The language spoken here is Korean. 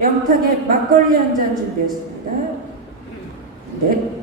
영탁에 막걸리 한 잔 준비했습니다. 네.